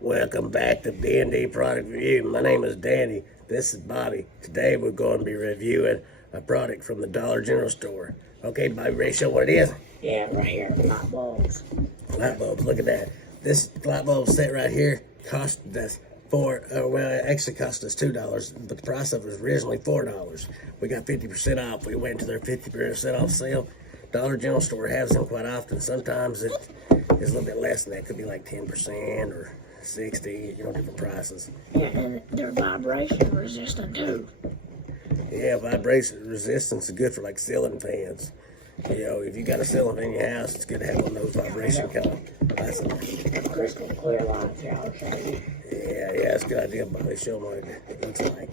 Welcome back to D&D Product Review. My name is Danny. This is Bobby. Today we're going to be reviewing a product from the Dollar General store. Okay, Bobby, ready to show what it is? Yeah, right here, light bulbs. Light bulbs, look at that. This light bulb set right here cost us it actually cost us $2, but the price of it was originally $4. We got 50% off. We went to their 50% off sale. Dollar General store has them quite often. Sometimes it's a little bit less than that. It could be like 10% or 60, different prices. Yeah, and they're vibration resistant too. Yeah, vibration resistance is good for like ceiling fans. If you got a ceiling fan in your house, it's good to have one of those vibration kind of. They're crystal clear lights, yeah, I'll show you. Yeah, it's a good idea, Bobby. Show them what it looks like.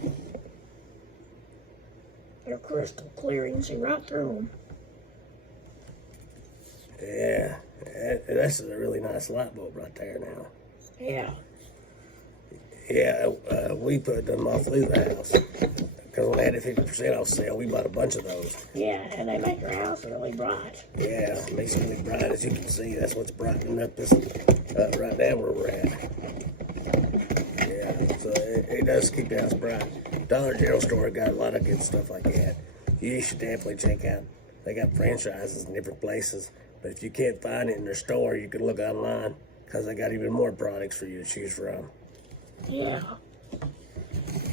They're crystal clear, you can see right through them. Yeah, that's a really nice light bulb right there now. Yeah. Yeah, we put them all through the house. Because when they had a 50% off sale, we bought a bunch of those. Yeah, and they make your house really bright. Yeah, it makes it really bright, as you can see. That's what's brightening up this right now where we're at. Yeah, so it does keep the house bright. Dollar General store got a lot of good stuff like that. You should definitely check out. They got franchises in different places. But if you can't find it in their store, you can look online because they got even more products for you to choose from. Yeah.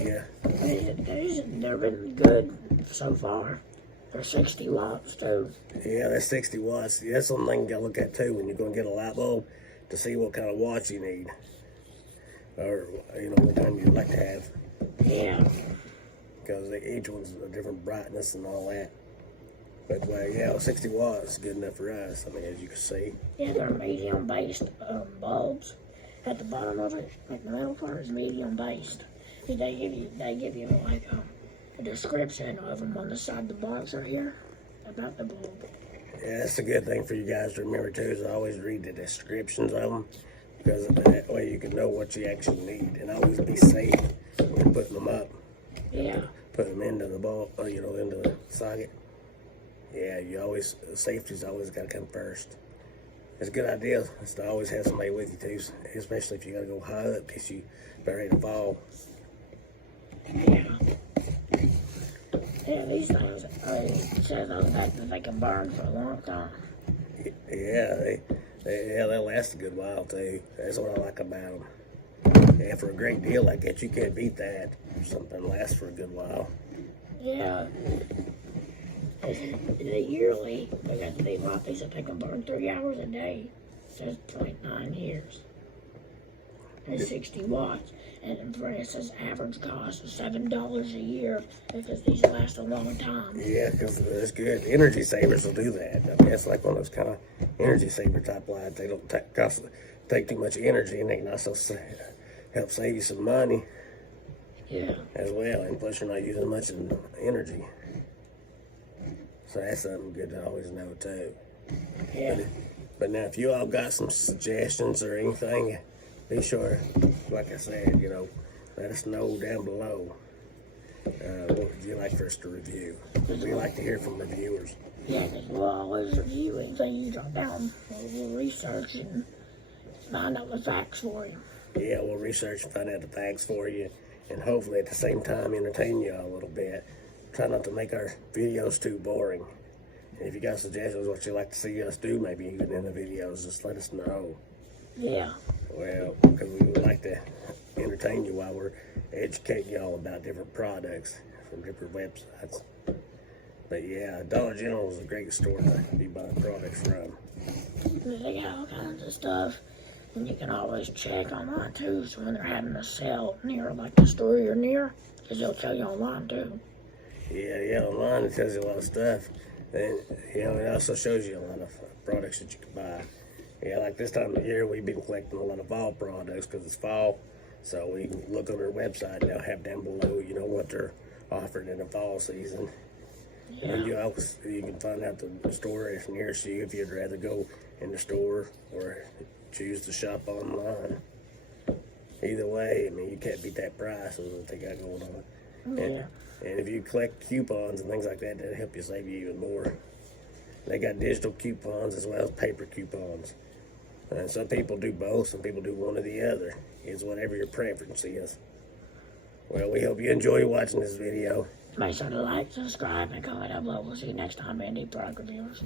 Yeah. They've been good so far. They're 60 watts too. Yeah, that's 60 watts. Yeah, that's something you got to look at too when you're going to get a light bulb to see what kind of watts you need. Or, what kind you'd like to have. Yeah. Because each one's a different brightness and all that. But, 60 watts is good enough for us, as you can see. Yeah, they're medium-based bulbs. At the bottom of it, like the middle part, is medium-based. They give you like a description of them on the side of the box right here about the bulb. Yeah, that's a good thing for you guys to remember too, is always read the descriptions of them. Because that way you can know what you actually need and always be safe when putting them up. Yeah. Put them into the bulb, into the socket. Yeah, safety's always got to come first. It's a good idea is to always have somebody with you too, especially if you got to go high up in case you are ready to fall. Yeah. Yeah, these things, it says on the back that they can burn for a long time. Yeah, they'll last a good while too. That's what I like about them. Yeah, for a great deal like that, you can't beat that. Something lasts for a good while. Yeah. The yearly, they got to be like these that they can burn 3 hours a day. It says 0.9 years. It's 60 watts. And for instance, average cost is $7 a year because these last a long time. Yeah, because it's good. Energy savers will do that. It's like one of those kind of energy saver type lights. They don't take too much energy, and they can also help save you some money. Yeah. As well, and plus you're not using much energy. So that's something good to always know too. Yeah. But now, if you all got some suggestions or anything, be sure, like I said, let us know down below. What would you like for us to review? We like to hear from reviewers. Yeah, because we'll always review anything you drop down. We'll research and find out the facts for you. Yeah, we'll research and find out the facts for you, and hopefully at the same time entertain you all a little bit. Try not to make our videos too boring. And if you got suggestions what you'd like to see us do, maybe even in the videos, just let us know. Yeah. Well, because we would like to entertain you while we're educating you all about different products from different websites. But yeah, Dollar General is a great store to be buying products from. They got all kinds of stuff. And you can always check online too, so when they're having a sale near like the store you're near, because they'll tell you online too. Yeah, online it tells you a lot of stuff. And, it also shows you a lot of products that you can buy. Yeah, like this time of year, we've been collecting a lot of fall products because it's fall. So we can look on their website, and they'll have down below, what they're offering in the fall season. Yeah. And you can find out the store is nearest you if you'd rather go in the store or choose to shop online. Either way, you can't beat that price of what they got going on. Yeah. And if you collect coupons and things like that, that'll help you save you even more. They got digital coupons as well as paper coupons. And some people do both, some people do one or the other. It's whatever your preference is. Well, we hope you enjoy watching this video. Make sure to like, subscribe, and comment down below. We'll see you next time, Indie Product Reviewers.